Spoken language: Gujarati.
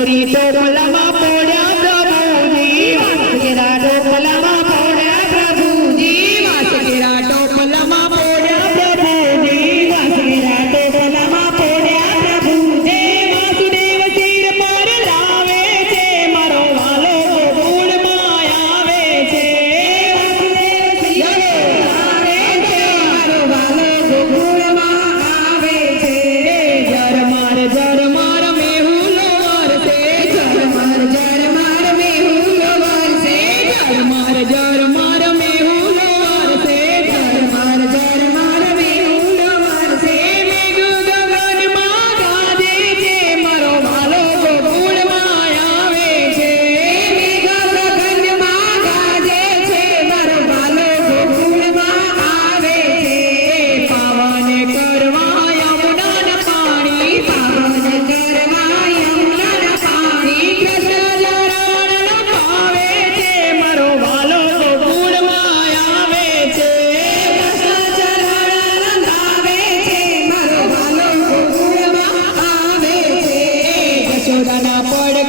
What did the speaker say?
કેરી ટોપલામાં પોડ્યા પ્રભુજી વાસકેરા ટોપલામાં પોડ્યા પ્રભુજી વાસકેરા ટોપલામાં પોડ્યા પ્રભુજી વાસકેરા ટોપલામાં પોડ્યા પ્રભુજી વાસુદેવ શિર પર લાવે છે મારો વાલો ગોકુળમાં આવે છે વાસુદેવ શિર લાવે છે મારો વાલો ગોકુળમાં આવે છે જરમાર જરમાર મેહુલો વરસે જરમાર જરમાર મેહુલો વરસે જરમાર જરમાર મેહુલો વરસે જરમાર જરમાર મેહુલો વરસે મેઘ ગગનમાં ગાજે છે મારો વાલો ગોકુળમાં આવે છે મેઘ ગગનમાં ગાજે છે મારો વાલો ગોકુળમાં આવે છે પાવન કરવા યમુનાના પાણી પાવન કરવા યમુનાના પાણી કૃષ્ણ ચરણના પાવે છે મારો વાલો ગોકુળમાં આવે છે કૃષ્ણ ચરણ ગાવે છે મારો વાલો ગોકુળમાં આવે છે યશોદાના પડ